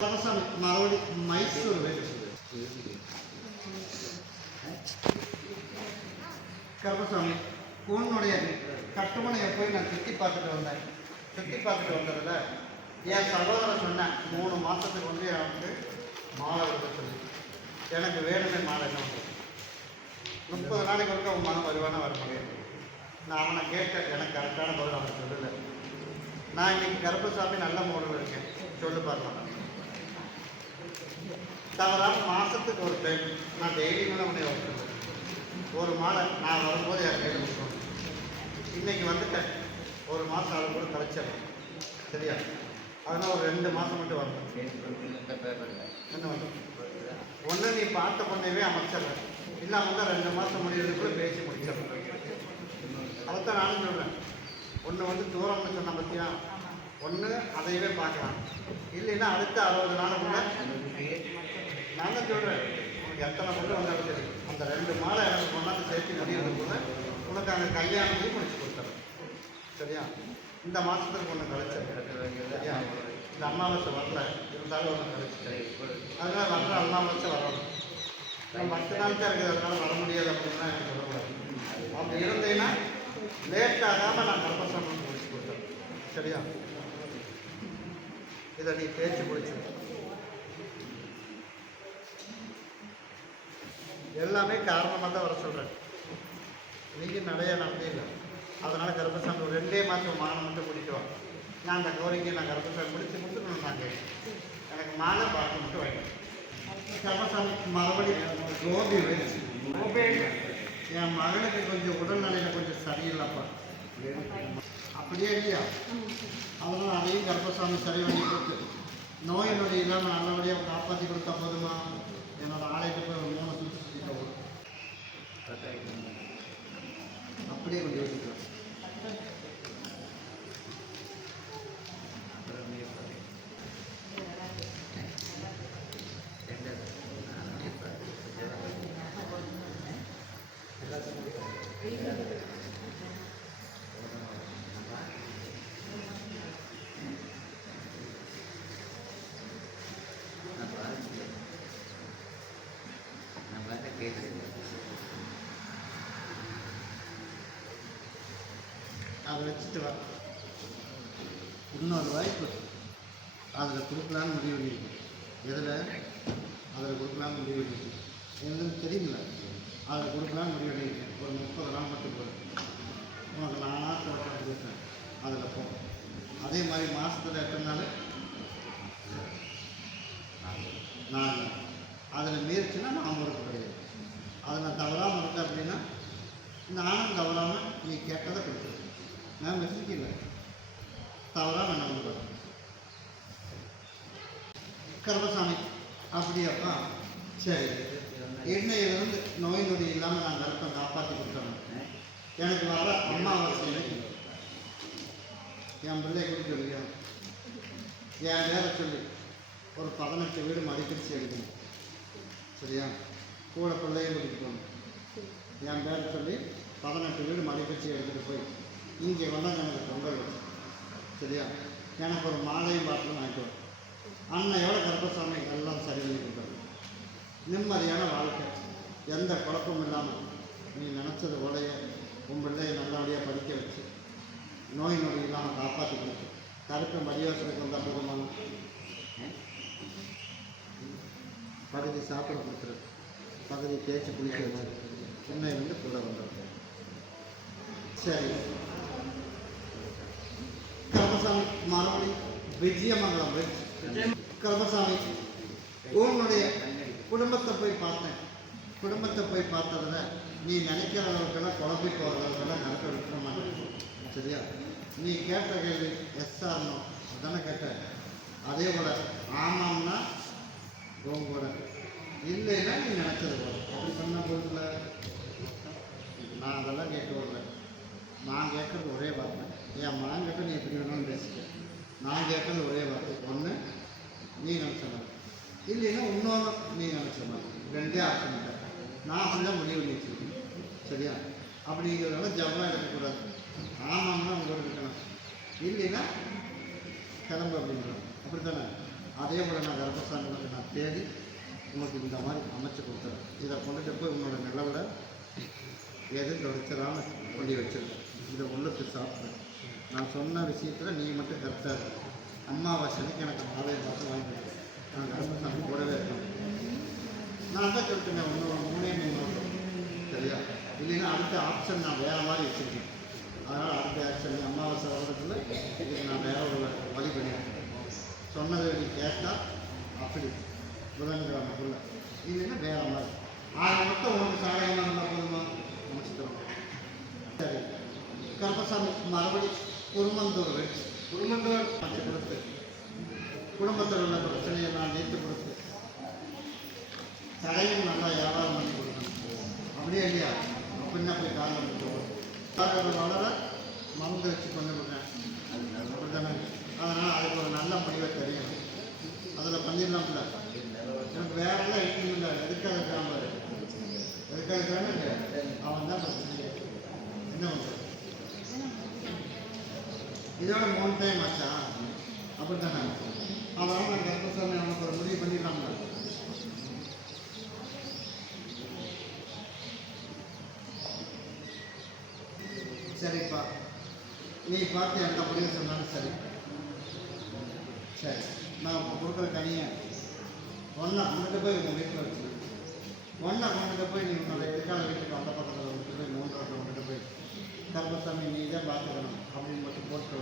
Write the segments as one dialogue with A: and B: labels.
A: கருப்பசாமி மறுபடி மைசூர் கருப்பசாமி உன்னுடைய கட்டுமனையை போய் நான் சுற்றி பார்த்துட்டு வந்தேன் சுற்றி பார்த்துட்டு வந்ததில் என் சகோதரன் சொன்னேன் மூணு மாதத்துக்கு வந்து எனக்கு மாலை கொடுக்க சொல்லி எனக்கு வேணுமே மாலை என்ன முப்பது நாளைக்கு ஒருக்க உன் மகன் வருவானா வர முடியாது நான் அவனை கேட்டேன் எனக்கு கரெக்டான பதில் அவன் சொல்லலை நான் இன்னைக்கு கருப்பசாமி நல்ல மூடில் இருக்கேன் சொல்லு பார்க்கலாம் தவறாம மாதத்துக்கு ஒரு டைம் நான் டெய்லி மேலே உடைய ஒரு மாலை நான் வரும்போது என் கையில் கொடுக்கணும்? இன்னைக்கு வந்துட்டேன் ஒரு மாதம் அதை கூட கழிச்சிடறேன் சரியா? அதனால் ஒரு ரெண்டு மாதம் மட்டும் வரணும். என்ன பண்ணும் ஒன்று நீ பார்த்த பொண்ணையவே அமைச்சிடுறேன். இல்லாமல் தான் ரெண்டு மாதம் கூட பேசி முடிச்சிடுறேன். அதைத்தான் நானும் சொல்கிறேன் ஒன்று வந்து தூரம்னு சொன்ன பற்றியா ஒன்று அதையவே பார்க்கலாம். இல்லைன்னா அடுத்த அறுபது நாளுக்குள்ள நான் தான் சொல்கிறேன் உனக்கு எத்தனை பொண்ணு வந்தாலும் சரி அந்த ரெண்டு மாலை எனக்கு கொண்டாந்து சேர்த்து முடியறதுக்குள்ள உனக்கு அங்கே கல்யாணத்தையும் முடிச்சு கொடுத்துறேன் சரியா? இந்த மாதத்துக்கு ஒன்று கழிச்சேன். சரியா? இந்த அமாவாசை வரல. இருந்தாலும் ஒன்று கழிச்சிட்டேன். அதனால் வர்ற அமாவாசை வரணும். நான் பத்து நாள் தான் இருக்குது. அதனால் வர முடியாது அப்படின்னா எனக்கு சொல்லக்கூடாது. அப்படி இருந்தீங்கன்னா லேட் ஆகாமல் நான் கர்ப்பசாமி முடிச்சு கொடுத்தேன் சரியா? இதை நீ பேச்சு முடிச்சிரு எல்லாமே காரணமாக தான் வர சொல்கிறேன் நீங்கள் நிறைய நம்பியில்லை அதனால் கர்ப்பசாமி ஒரு ரெண்டே மாதம் மானம் மட்டும் குடிக்குவோம் நான் அந்த கௌரிக்கு நான் கர்ப்பசாமி முடிச்சு கொடுத்துக்கணும் நான் கேட்டேன். எனக்கு மாலை பார்க்க மட்டும் வேணும் கர்ப்பசாமி மறுபடியும் கோபி கோபி என் மகனுக்கு கொஞ்சம் உடல்நிலையில் கொஞ்சம் சரியில்லைப்பா. அப்படியே இல்லையா? அதனால் அதையும் கர்ப்பசாமி சரி பண்ணி கொடுத்து நோய் நொடி இல்லாமல் நல்லபடியாக காப்பாற்றி கொடுத்தா போதுமா? என்னோடய ஆலயத்துக்கு ஒரு மூணு அப்படியே கொஞ்சம் யோசிக்கிறோம் அதை இன்னொரு வாய்ப்பு. அதில் கொடுக்கலான்னு முடிவு பண்ணியிருக்கேன் எதில்? அதில் கொடுக்கலான்னு முடிவு பண்ணியிருக்கேன் எனக்கு தெரியல. அதில் கொடுக்கலான்னு முடிவு பண்ணியிருக்கேன் ஒரு முப்பது நாள் மட்டும் போதும் உனக்கு நானாக கொடுக்க கொடுப்பேன் அதில் போ. அதே மாதிரி மாதத்தில் எத்தனை நாள்? நான் அதில் மீறிச்சுன்னா நான் பொறுப்பு கிடையாது அதில் தவறாமல் இருக்கேன் அப்படின்னா நானும் தவறாமல் நீ கேட்டதை கொடுத்துருக்கேன் நான் மெசிக்கல தவறாக நான் நம்புகிறேன் கர்மசாமி அப்படியாப்பா சரி என்னையிலிருந்து நோய் நொடி இல்லாமல் நான் கருப்பை காப்பாற்றி கொடுத்துறேன் எனக்கு வர அம்மாவாசை என் பிள்ளை கொடுக்க என் வேலை சொல்லி ஒரு பதினெட்டு வீடு மதிப்பிச்சு எடுக்கணும் சரியா கூட பிள்ளையும் கூட்டிகிட்டு போகணும் என் பேரை சொல்லி பதினெட்டு வீடு மதிப்பிச்சு எடுத்துகிட்டு போய் இங்கே வந்தால் எனக்கு பொங்கல் வச்சு சரியா? எனக்கு ஒரு மாலையும் பாட்டிலும் வாங்கிட்டு வரும் அன்னையோட கருப்பசாமி? எல்லாம் சரி பண்ணி கொடுத்தாரு. நிம்மதியான வாழ்க்கை. எந்த குழப்பமும் இல்லாமல் நீ நினச்சது உடைய உன் பிள்ளையை நல்லபடியாக படிக்க வச்சு நோய் நொடி இல்லாமல் காப்பாற்றி கொடுத்து கருப்பு மரியோசனைக்கு வந்தால் போதுமான பகுதி சாப்பிட கொடுத்துருக்கு பகுதி தேய்ச்சி குளிக்கிறது மாதிரி சென்னையிலேருந்து கூட வந்துடும் சரி. கர்மசாமி மறுபடி விஜயமங்கலம் போய் உன்னுடைய குடும்பத்தை போய் பார்த்தேன். குடும்பத்தை போய் பார்த்ததில் நீ நினைக்கிற அளவுக்கெல்லாம் குழம்பி போகிற அளவுக்கெல்லாம் நடக்க விட்டுற மாட்டேன். சரியா? நீ கேட்ட கேள்வி எஸ் ஆர்னோ அதானே கேட்டேன். அதே போல் ஆமாம்னா கோங்கூட இல்லைன்னா நீ நினச்சது போல. அப்படி பண்ண போதில் நான் அதெல்லாம் கேட்க வரல. நான் கேட்குறது ஒரே வார்த்தை. என் மாங்கிட்ட கிட்ட நீ எப்படி வேணாலும் பேசிக்க. நான் கேட்டது ஒரே வார்த்தை. ஒன்று நீ நினச்ச மாதிரி. இல்லைன்னா இன்னொன்று நீ நினச்ச மாதிரி. ரெண்டே ஆப்ஷன் இல்லை நான் அப்படிதான் முடிவு பண்ணி வச்சுருக்கேன் சரியா அப்படிங்கிறதால ஜபம் எடுக்கக்கூடாது. ஆமாம்னா உங்களுக்கு இருக்கணும் இல்லைன்னா கிளம்பு அப்படிங்கிறோம் அப்படி தானே அதே போல் நான் கர்ப்பசாமிகளுக்கு நான் தேடி உங்களுக்கு இந்த மாதிரி அமைச்சு கொடுத்துறேன். இதை கொண்டுட்டு போய் உங்களோட நிலவில் எது தொடச்சிடாம கொண்டு வச்சிருக்கேன். இதை உள்ளத்து சாப்பிட்றேன். நான் சொன்ன விஷயத்தில் நீ மட்டும் கரெக்டாக இரு அன்னைக்கு எனக்கு மாலையை பார்த்து வாங்கி நான் நான் கர்ப்பசாமி கூடவே இருக்கேன் நான் தான் சொல்லிட்டேன் ஒன்று மூணே மூணு சரியா? இல்லைன்னா அடுத்த ஆப்ஷன் நான் வேறு மாதிரி வச்சுருக்கேன். அதனால் அடுத்த ஆப்ஷன் அமாவாசை வரதுக்குள்ள இதுக்கு நான் வேற ஒரு வழி பண்ணியிருக்கேன் சொன்னதை நீ கேட்டால் அப்படி புதன்கிழமைக்குள்ள இல்லைன்னா வேற மாதிரி ஆக மொத்தம் உனக்கு சாதகமாக இருந்தால் போதுமா முடிச்சுக்கிறோம் சரி கருப்பசாமி மறுபடி குருமந்தூர் வச்சு குருமந்தூர் பச்சை கொடுத்து குடும்பத்தில் உள்ள பிரச்சனையை நான் நீத்து கொடுத்து தடையும் நல்லா வியாபாரம் பண்ணி கொடுக்கணும். அப்படியே இல்லையா? அப்படின்னா போய் காலம் காலோட வளர மருந்து வச்சு கொண்டு விடுறேன் அப்படி தானே அதனால் அதுக்கு ஒரு நல்ல முடிவை தெரியும் அதில் பண்ணிடலாம்ல. எனக்கு வேற எல்லாம் எதுவும் இல்லை. எதுக்காக கிராமம் எதுக்காக கிராமம் அவன் தான் பிரச்சனை என்ன பண்ணுறது இதோட மூணு டைம் ஆச்சா? அப்படி தானே நான் கர்ப்பசாமி அவனுக்கு ஒரு முடிவு பண்ணிடுறாங்க. சரிப்பா. நீ பார்த்து எந்த முடிவு சொன்னாலும் சரி. சரி. நான் இப்போ கொடுக்குற கனியை ஒன்றா கொண்டுட்டு போய் உங்கள் வீட்டில் வச்சு. ஒன்றா கொண்டுட்டு போய் நீ உன்னோட எதிர்கால வீட்டுக்கு அந்த பக்கத்தில் வந்துட்டு போய் மூன்றாவது கொண்டுட்டு போய் கர்ப்பசாமி நீ தான் பார்த்துக்கணும் அப்படின்னு மட்டும் போட்டு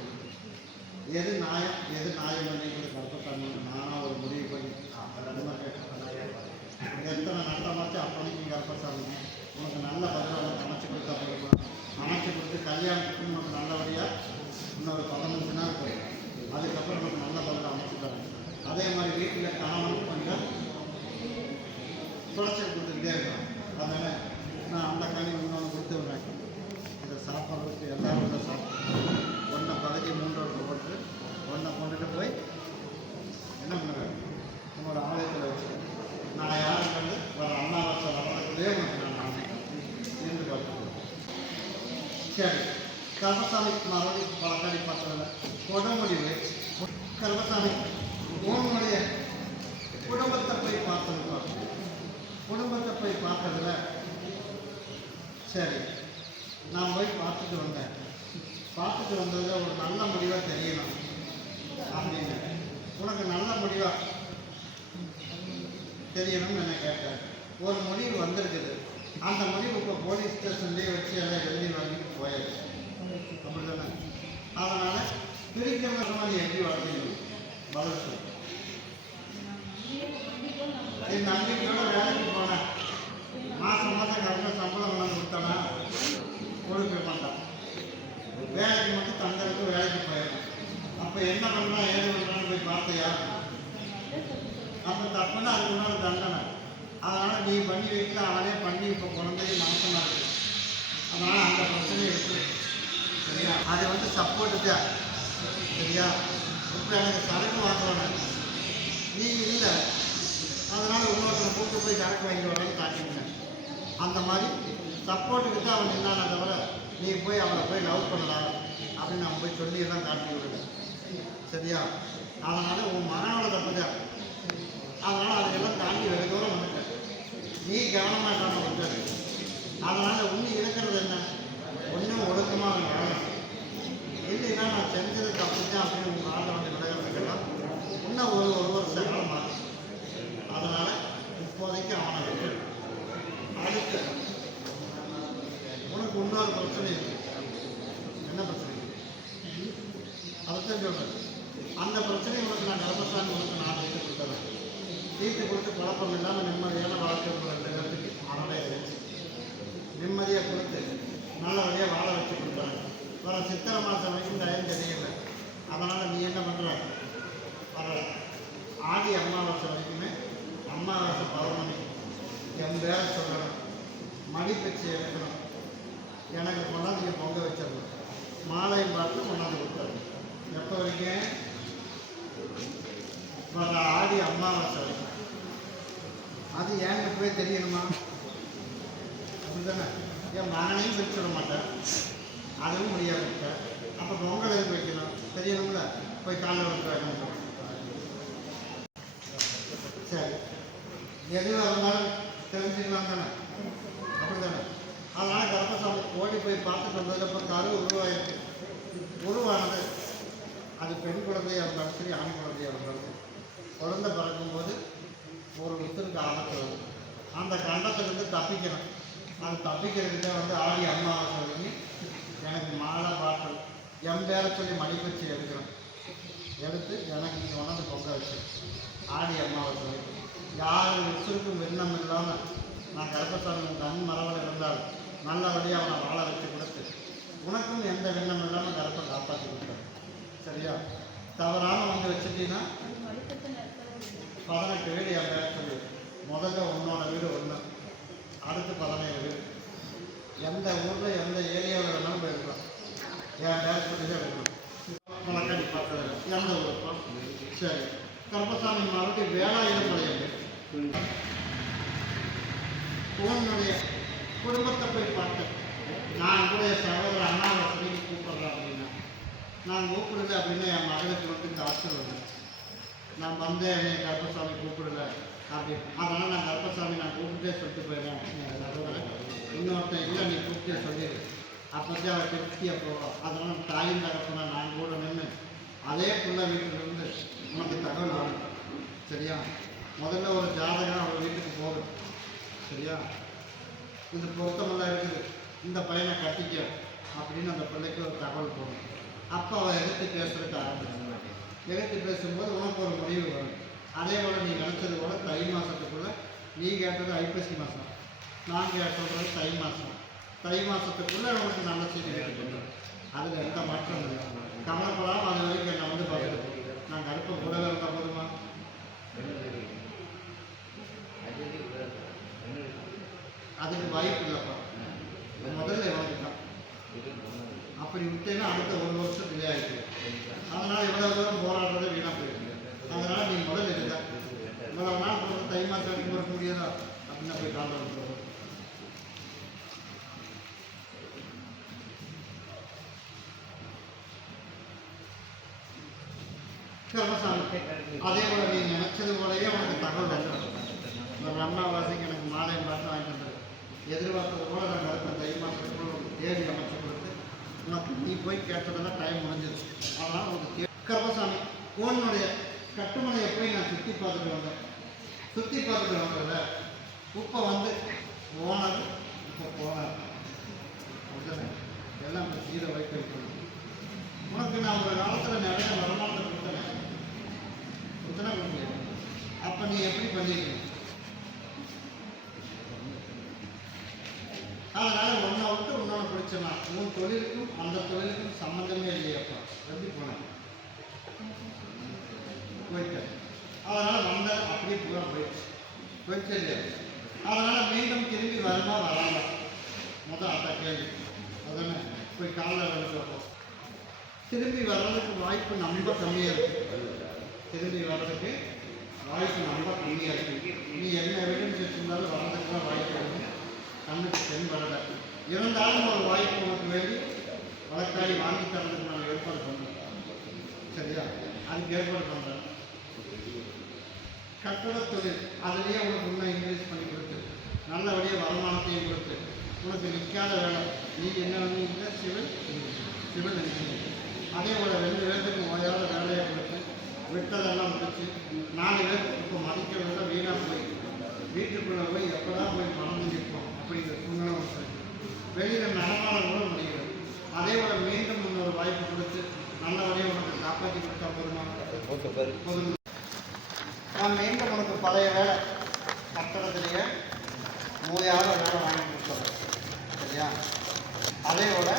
A: எது நாயம் எது நாயம் என்னை கூட நானாக ஒரு முடிவு பண்ணி ரெண்டுமா கேட்டேன் எத்தனை நட்டமாச்சு அப்பனைக்கு கர்ப்பசாமி உனக்கு நல்ல பதிலாக உனக்கு அமைச்சு கொடுத்தா போதுமா அமைச்சு கொடுத்து கல்யாணத்துக்கு உனக்கு நல்லபடியாக இன்னொரு பதினஞ்சு நாள் போய் அதுக்கப்புறம் உனக்கு நல்ல பதிலாக அமைச்சு தரேன் அதே மாதிரி வீட்டில் கணவனுக்கு கொஞ்சம் குறைச்சல் கொடுத்துக்கிட்டே இருக்கோம் அதனால் நான் அந்த கனி இன்னொன்று கொடுத்து விடுறேன் இதை சாப்பிட்றதுக்கு எல்லாரும் இதை சாப்பிட்டு ஒன்றை பகுதி மூன்றோட போட்டு ஒன்றை கொண்டுட்டு போய் என்ன பண்ணுவேன் உங்களோட ஆலயத்தில் வச்சு நான் யாருங்கிறது ஒரு அமாவாசை வரதுக்குள்ளே உனக்கு நான் அமைக்கிறேன் இருந்து பார்த்துக்கோ சரி கர்மசாமி மறுபடியும் பழக்காடி பார்த்ததில்ல கொடுமுடிவு கர்மசாமி உன்னுடைய குடும்பத்தை போய் பார்த்தது குடும்பத்தை போய் பார்த்ததுல சரி நான் போய் பார்த்துட்டு வந்தேன் பார்த்துட்டு வந்ததில் ஒரு நல்ல முடிவாக தெரியணும் அப்படின்னு உனக்கு நல்ல முடிவாக தெரியணும்னு என்ன கேட்டேன் ஒரு முடிவு வந்திருக்குது அந்த முடிவு இப்போ போலீஸ் ஸ்டேஷன்லேயே வச்சு எல்லாம் எழுதி வாங்கி போயாச்சு அப்படி தானே அதனால் பிரிக்கிற மாதிரி எப்படி வளர்த்தீங்க வளர்த்து என் நம்பிக்கையோட வேலைக்கு போனேன் மாதம் மாதம் கரெக்டாக சம்பளம் கொண்டாந்து கொடுத்தானா கொடுக்க மாட்டான் வேலைக்கு மட்டும் தங்களுக்கு வேலைக்கு போயிடும் அப்போ என்ன பண்ணுறான் ஏது பண்ணுறான்னு போய் பார்த்தையா அப்போ தப்புன்னா அதுக்கு முன்னாடி தண்டனை. அதனால் நீ பண்ணி வைக்கல அவனே பண்ணி இப்போ குழந்தைய மாசமாக இருக்கு. அதனால் அந்த பிரச்சனை இருக்குது சரியா? அது வந்து சப்போர்ட்டு தான். சரியா? இப்போ எனக்கு சரக்கு வாங்குவானு நீ இல்லை. அதனால் இன்னொருத்தனை கூப்பிட்டு போய் சரக்கு வாங்கி வரேன்னு காட்டினேன் அந்த மாதிரி சப்போர்ட்டுக்கு தான் அவன் நின்னானே தவிர நீ போய் அவனை போய் லவ் பண்ணலாம் அப்படின்னு நான் போய் சொல்லி எல்லாம் காட்டி விடுங்க சரியா? அதனால் உன் மகனோட தப்பு தான். அதனால் அதையெல்லாம் தாண்டி வெகு தூரம் வந்துட்டேன். நீ கவனமாக இல்லாமல் விட்டது அதனால் உண்ணி இருக்கிறது என்ன? ஒன்றும் ஒழுக்கமாக வேணும் இல்லைன்னா நான் செஞ்சது தப்பு தான் அப்படின்னு உங்கள் ஆளை வந்து விலகிறதுக்கெல்லாம் இன்னும் ஒரு ஒரு வருஷம் காலம் மாறும் அதனால் இப்போதைக்கு அவனை விட்டு அடுத்து உனக்கு இன்னொரு பிரச்சனை இருக்கு. என்ன பிரச்சனை? அதுதான் சொல்கிறேன் அந்த பிரச்சனையை உனக்கு நான் கர்மசாமி உனக்கு நான் தீர்த்து கொடுத்துறேன். தீர்த்து கொடுத்து குழப்பம் இல்லாமல் நிம்மதியான வாழ்க்கை உங்கள் ரெண்டு பேர்த்துக்கு நிம்மதியாக கொடுத்து நல்லபடியாக வாழ வச்சு கொடுத்தாங்க வர சித்திரை மாதம் வரைக்கும் டயம் தெரியல அதனால் நீ என்ன பண்ணுற வர ஆடி அமாவாசை வரைக்குமே அமாவாசை பௌர்ணமி. என் பேரை சொல்லணும். மடிப்பச்சு எடுக்கணும். எனக்கு கொண்டாந்து நீங்கள் பொங்க வச்சிடணும். மாலையும் பார்த்து கொண்டாந்து கொடுத்தாரு எப்போ வரைக்கும்? வர ஆடி அமாவாசை வரைக்கும். அது ஏன்னு போய் தெரியணுமா? தானே என் மகனையும் பிரிச்சு விட மாட்டேன். அதுவும் முடியாது. அப்போ பொங்கல் எதுக்கு வைக்கணும்? தெரியணும்ல? போய் காலையில் வந்து சரி. எதுவாக இருந்தாலும் தெரிஞ்சுக்கலாம் தானே? அப்படி தானே அதனால் கர்ப்பசாமி ஓடி போய் பார்த்துட்டு வந்ததுக்கப்புறம் கரு உருவாயிருக்கு. உருவானது அது பெண் குழந்தையாக இருந்தாலும் சரி ஆண் குழந்தையாக இருந்தாலும் குழந்தை பிறக்கும்போது ஒரு உத்திருக்கு ஆபத்து வரும். அந்த கண்டத்திலிருந்து தப்பிக்கணும். அது தப்பிக்கிறதுக்கு வந்து ஆடி அம்மாவை சொல்லி எனக்கு மாலை பாட்டல் என் பேரை சொல்லி மடிப்பச்சு எடுக்கிறேன். எடுத்து எனக்கு இங்கே கொண்டாந்து பொங்க வச்சு. ஆடி அம்மாவை சொல்லி. யார் உத்திருக்கும் வெண்ணம் இல்லாமல் நான் கருப்பசாமி தன் மரபில் இருந்தால் நல்லபடியாக அவனை வாழ வச்சு கொடுத்து உனக்கும் எந்த வெண்ணம் இல்லாமல் கருப்பை காப்பாற்றி கொடுத்தேன். சரியா? தவறாமல் வந்து வச்சுட்டீங்கன்னா பதினெட்டு வீடு என் பேர் சொல்லி. முதல்ல உன்னோட வீடு ஒன்று அடுத்து பதினேழு எந்த ஊரில் எந்த ஏரியாவில் வேணாலும் போயிருக்கலாம். என் பேர் பண்ணி தான் இருக்கணும். வழக்கடி பார்த்ததில்ல எந்த ஊருப்பா? சரி. கருப்பசாமி மாவட்டம் வேலாயுதம் மலையம் உன்னுடைய குடும்பத்தை போய் பார்த்தேன் நான் கூட என் சகோதரர் அண்ணாவை சொல்லி கூப்பிட்றேன் அப்படின்னா நான் கூப்பிடல அப்படின்னா என் மகளுக்கு மட்டும் இந்த ஆற்றல் வந்தேன் நான் வந்தேன் என்னை கருப்பசாமி கூப்பிடல. அப்படின்னு அதனால் நான் கருப்பசாமி நான் கூப்பிட்டே சொல்லிட்டு போயிடுறேன். இன்னொருத்தன் இல்லை நீ கூப்பிட்டே சொல்லிடு. அப்போதே அவள் திருப்தியை போகிறோம் அதனால் தாயும் தகப்பனா நான் கூட நின்று அதே புள்ள வீட்டிலிருந்து உனக்கு தகவல் வரும் சரியா? முதல்ல ஒரு ஜாதகம் அவள் வீட்டுக்கு போகும் சரியா? இது பொருத்தமெல்லாம் இருக்குது. இந்த பையனை கட்டிக்க அப்படின்னு அந்த பிள்ளைக்கு ஒரு தகவல் போகும் அப்போ அவள் எடுத்து பேசுறதுக்கு ஆரம்பிச்சு எடுத்து பேசும்போது உனக்கு ஒரு முடிவு வரும். அதே போல் நீங்கள் நினச்சது போல் தை மாதத்துக்குள்ளே நீ கேட்டது ஐப்பசி மாதம் நான் கேட்டது தை மாதம் தை மாதத்துக்குள்ளே உங்களுக்கு நல்ல செய்தி கிடைக்கும். அதில் எந்த மாற்றம் இல்லை. கவலைப்படாமல் அது வரைக்கும் என்னை வந்து பார்த்துட்டு நான் கருப்பை கூடவே இருந்தால் போதுமா? அதுக்கு வாய்ப்பு இல்லைப்பா. முதல்ல இவனுக்கு தான் அப்படி விட்டேன்னா அடுத்த ஒரு வருஷம் டிலே ஆகிடுச்சு அதனால் இவ்வளோ தூரம் போராடுறதே வீணாக போயிடும் அதனால் நீ முதல்ல இருக்க இவ்வளோ நாள் போகிறது தை மாதம் வரைக்கும் வர முடியாதா? அப்படின்னு போய் காலம் போகிறோம் அதே போல நீ நினைச்சது போலயே உனக்கு தகவல் வந்துடும் ஒரு அம்மாவாசைக்கு எனக்கு மாலை பார்த்து வாங்கிட்டு வந்தது எதிர்பார்த்தது போல நான் கருப்பை தை மாதத்துக்குள்ள உனக்கு தேடி அமைச்சு கொடுத்து உனக்கு நீ போய் கேட்டதெல்லாம் டைம் முடிஞ்சிருச்சு. அதனால் உனக்கு கர்மசாமி உன்னுடைய கட்டுமனையை போய் நான் சுற்றி பார்த்துட்டு வந்தேன். சுற்றி பார்த்துட்டு வந்ததில்ல இப்போ வந்து ஓனர் இப்போ போனார். அப்படிதானே? எல்லாம் சீரை வைக்க வைக்கணும் உனக்கு நான் ஒரு காலத்தில் நிறைய வருமானத்தை கொடுத்தேன். கொடுத்தனா கொடுக்கல அப்போ நீ எப்படி பண்ணிருக்கணும் அதனால் ஒன்றை விட்டு இன்னொன்று பிடிச்சனா உன் தொழிலுக்கும் அந்த தொழிலுக்கும் சம்மந்தமே இல்லையப்பா. எப்படி போனேன்? அப்படியே புகழ போயிடுச்சு. போயிடுச்சு அதனால் அதனால மீண்டும் திரும்பி வருமா வராமா முதல் அந்த கேள்வி. அதானே? போய் காலில் வந்து திரும்பி வர்றதுக்கு வாய்ப்பு ரொம்ப கம்மியாக இருக்கு. திரும்பி வர்றதுக்கு வாய்ப்பு ரொம்ப கம்மியாக இருக்கு. நீ என்ன எவிடன்ஸ் வச்சிருந்தாலும் வர்றதுக்குலாம் வாய்ப்பு இருக்கு. கண்ணுக்கு தென்படலை இருந்தாலும் ஒரு வாய்ப்பு உனக்கு வேண்டி வழக்காடி வாங்கி தரதுக்கு நான் ஏற்பாடு பண்ணுறேன் சரியா? அதுக்கு ஏற்பாடு பண்ணுறேன் கட்டட தொழில் அதுலேயே உனக்கு இன்னும் இன்க்ரீஸ் பண்ணி கொடுத்து நல்லபடியாக வருமானத்தையும் கொடுத்து உனக்கு நிற்காத வேலை. நீ என்ன வந்து சிவில் சிவில் இன்ஜினியர் அதே போல் ரெண்டு பேர்த்துக்கு ஓயாத வேலையை கொடுத்து விட்டதெல்லாம் முடிச்சு நாலு பேர் இப்போ மதிக்கிறதுல வீணாக போய். வீட்டுக்குள்ளே போய் எப்போதான் போய் மறந்து நிற்போம் அப்படிங்கிற சூழ்நிலை ஒன்று. வெளியில் நடமாடம் கூட முடிகிறது அதே போல் மீண்டும் இன்னொரு வாய்ப்பு கொடுத்து நல்லபடியாக உனக்கு காப்பாற்றி கொடுத்தா போதுமா? போதும்? நான் மீண்டும் உனக்கு பழைய வேலை. கட்டடத்திலேயே மூலையாக வேலை வாங்கி கொடுத்துறேன் சரியா? அதே போல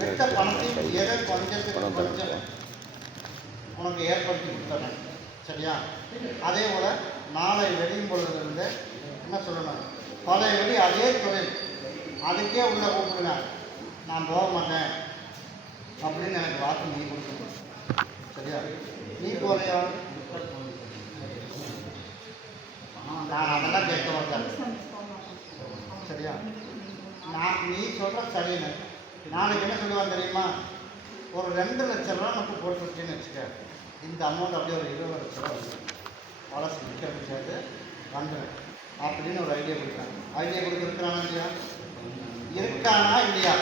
A: விட்ட பணத்தையும் எதை கொஞ்சத்துக்கு கொஞ்சம் உனக்கு ஏற்படுத்தி கொடுத்துறேன். சரியா? அதே போல நாளை வெடியும் பொழுதுலேருந்து என்ன சொல்லணும்? பழைய வெடி அதே தொழில். அதுக்கே உள்ள கூப்பிடுங்க. நான் போக மாட்டேன். அப்படின்னு எனக்கு வாக்கு நீ கொடுக்கணும் சரியா? நீ போறியா? நான் அதெல்லாம் கேட்க மாட்டேன். சரியா? நான் நீ சொல்கிற சரின்னு. நாளைக்கு என்ன சொல்லுவான் தெரியுமா? ஒரு ரெண்டு லட்ச ரூபா மட்டும் போட்டுருக்கேன்னு வச்சுக்க இந்த அமௌண்ட் அப்படியே ஒரு இருபது லட்ச ரூபா வளர்ச்சி நிற்க முடியாது வந்துடும் அப்படின்னு ஒரு ஐடியா கொடுத்தாங்க ஐடியா கொடுத்துருக்கானா இல்லையா? இருக்கானா இல்லையா?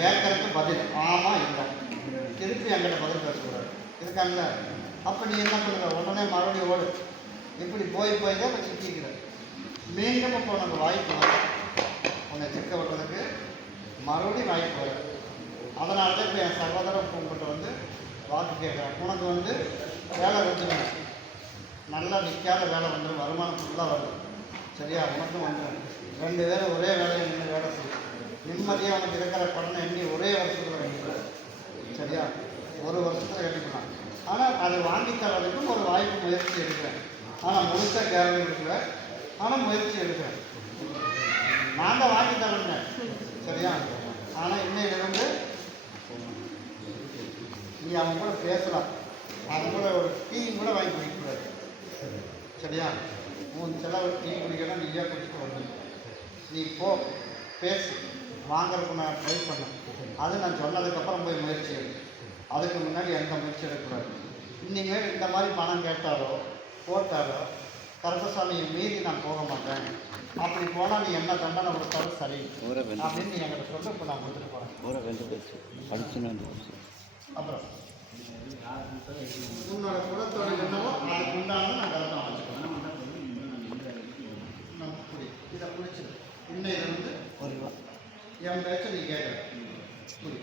A: கேட்கறதுக்கு பதில். ஆமா இல்லை. திருப்பி என்கிட்ட பதில் பேசக்கூடாது. இருக்காங்கல்ல அப்போ நீ என்ன பண்ணுற உடனே மறுபடியும் ஓடு. இப்படி போய் போய் தான் நான் சிக்கிக்கிற மீண்டும் இப்போ உனக்கு வாய்ப்பு வரும். உன்னை சிக்க விடுறதுக்கு மறுபடியும் வாய்ப்பு வரும். அதனால தான் இப்போ என் சகோதரன் உங்கள்கிட்ட வந்து வாக்கு கேட்குறேன் உனக்கு வந்து வேலை வந்துடும் நல்லா நிற்காத வேலை வந்துடும் வருமானம் ஃபுல்லாக வரும் சரியா? உனக்கும் வந்துடும் ரெண்டு பேரும் ஒரே வேலையை நின்று வேலை செய்யும் நிம்மதியாக உனக்கு இருக்கிற கடனை எண்ணி ஒரே வருஷத்தில் கட்டிக்கலாம் சரியா? ஒரு வருஷத்தில் கட்டிக்கலாம். ஆனால் அதை வாங்கி தரதுக்கும் ஒரு வாய்ப்பு முயற்சி எடுக்கிறேன். ஆனால் முழுசாக கேரளம் எடுக்கல. ஆனால் முயற்சி எடுக்கிறேன் நான் தான் வாங்கி தரேன் சரியா ஆனால் இன்னையிலிருந்து நீ அவன் கூட பேசலாம். அவன் கூட ஒரு டீயும் கூட வாங்கி குடிக்கக்கூடாது. சரியா? உன் செலவு டீ குடிக்கணும் நீயா குடிச்சுட்டு வந்து? நீ போ பேசு. வாங்குறதுக்கு நான் ட்ரை பண்ணேன். அது நான் சொன்னதுக்கப்புறம் போய் முயற்சி எடுக்கும் அதுக்கு முன்னாடி எந்த முயற்சி எடுக்கக்கூடாது. இனிமேல் இந்த மாதிரி பணம் கேட்டாலோ போட்டாரோ கருப்பசாமியை மீறி நான் போக மாட்டேன். அப்படி போனால் நீ என்ன தண்டனை கொடுத்தாலும் சரி. அப்படின்னு நீ என்கிட்ட சொல்லி இப்போ நான் கொடுத்துட்டு போகிறேன் அப்புறம். உன்னோட குலத்தோட என்னவோ அதுக்கு உண்டானதை நான் கருத்தான் வச்சுக்கிறேன் நம்ம புடி இதை பிடிச்சிடு இன்னையில இருந்து
B: ஒரு ரூபா
A: என் பேச்ச நீ கேட்குற புடி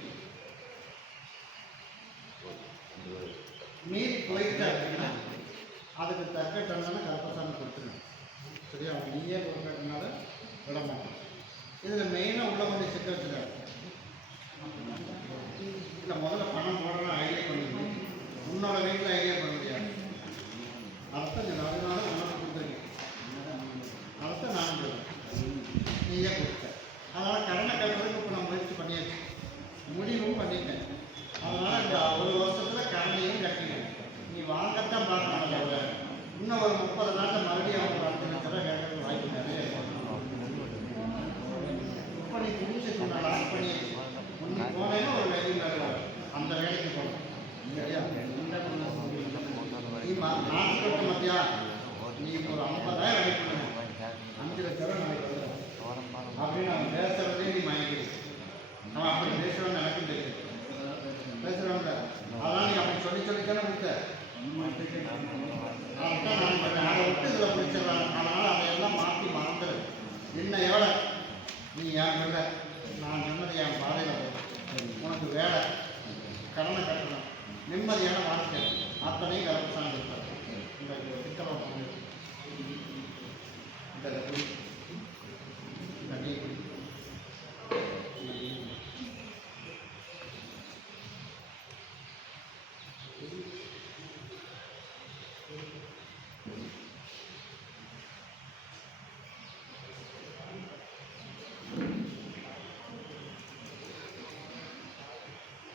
A: மீறி போயிட்ட அப்படின்னா அதுக்கு தக்க தண்டனை கருப்பசாமி கொடுத்துருங்க. சரியா? நீயே கொடுக்கறதுனால விட மாட்டேன். இதில் மெயினாக உள்ள கொஞ்சம் சிக்க இல்லை முதல்ல பணம் போடுற ஐடியா பண்ணுங்க. உன்னோட வீட்டில் ஐடியா பண்ண முடியாது. அதைத்தான் இந்த அதனால உனக்கு கொடுத்துருக்கேன். அதைத்தான் நான் சொல்றேன். நீயே கொடுத்த அதனால் கடனை கட்டுறதுக்கு இப்போ நான் முயற்சி பண்ணியாச்சு. முடி பண்ணிட்டேன் அதனால் இந்த ஒரு வருஷத்தில் கடனையும் கட்டினேன் நீ வாங்கத்தான் பார்க்கணும் தவிர இன்னும் ஒரு முப்பது நாளில் மறுபடியும் அவங்க ஒரு அஞ்சு லட்ச ரூபா கேட்கறதுக்கு வாய்ப்பு நிறைய இருக்கு. பண்ணி நீ புரிஞ்சு பண்ணி லாக் போனேன்னா ஒரு வேலையும் நடக்கும் அந்த வேலைக்கு போகணும் இல்லையா நீ மா- கட்ட மத்தியா நீ ஒரு ஐம்பதாயிரம் வேலை பண்ணணும் அஞ்சு லட்ச ரூபா நாளைக்கு அப்படின்னு அவன் பேசுறதே நீ மயங்கிடு அவன் அப்படி பேசுவான்னு எனக்கு தெரியும் பேசுறவங்க அதான் நீ அப்படி சொல்லி சொல்லித்தானே கொடுத்த நான் அதை விட்டு இதில் பிடிச்சிடலாம் அதனால் அதையெல்லாம் மாற்றி மறந்துடு என்ன எவ்வளோ நீ என் பிள்ளை நான் நிம்மதி என் பாதையில் உனக்கு வேலை. கடனை கட்டணும். நிம்மதியான வாழ்க்கை. அத்தனையும் கலப்பு இருப்பார் இந்த திட்டம் இந்த டீ குடி.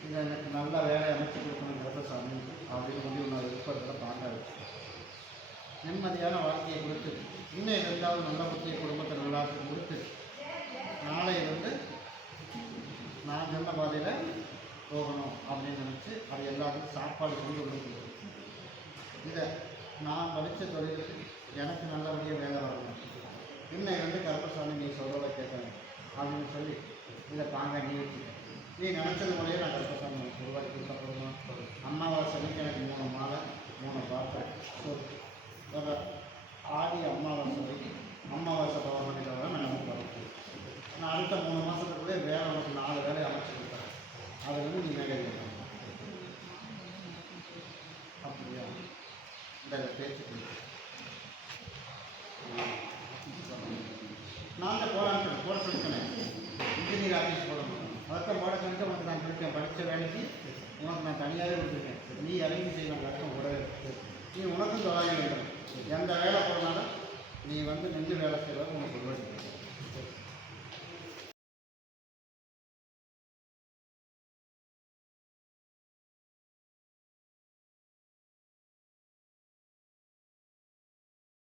A: இதை எனக்கு நல்ல வேலை அமைச்சு கொடுக்கணும் கருப்பசாமி அப்படின்னு சொல்லி நான் விருப்பத்தில் பார்க்க வச்சு நிம்மதியான வாழ்க்கையை கொடுத்து இன்னும் நல்ல புத்திய குடும்பத்தை நல்லா கொடுத்து வந்து நான் சொன்ன பாதையில் போகணும் அப்படின்னு நினச்சி அது எல்லாத்துக்கும் சாப்பாடு கொண்டு கொடுக்குது இதை நான் படித்த தொழிலுக்கு எனக்கு நல்லபடியாக வேலை வரணும். இன்னும் வந்து கருப்பசாமி நீ சொல்கிறத கேட்கணும் அப்படின்னு சொல்லி இதை தாங்க நீ நீ நினச்சது முறையே நான் கருப்பசாமி உனக்கு ரூபாய்க்கு கொடுக்கப்படுமா அம்மாவாசை அன்னைக்கு எனக்கு மூணு மாலை மூணு பாத்திரம் ஸோ ஆடி அமாவாசை அமாவாசை அம்மாவாசை பௌர்ணமி தவிர நான் நமக்கு வரேன் நான் அடுத்த மூணு மாதத்துக்குள்ளே வேலை உனக்கு நாலு வேலை அமைச்சு கொடுத்தேன் அதை வந்து நீ மேலே அப்படியா? இந்த பேச்சு நான் தான் போராட்டம் போட சொல்லிட்டேன் இன்ஜினியர் ஆஃபீஸ் போடணும் அதைத்தான் போட சொல்லிட்டு உனக்கு நான் சொல்லிட்டேன் படித்த வேலைக்கு உனக்கு நான் தனியாகவே கொடுத்துருக்கேன். நீ இறங்கி செய்யணும் கஷ்டம் கூட நீ உனக்கும் தொழில் எந்த வேலை போனாலும் நீ வந்து நின்று வேலை செய்யறது உனக்கு சொல்லுவேன்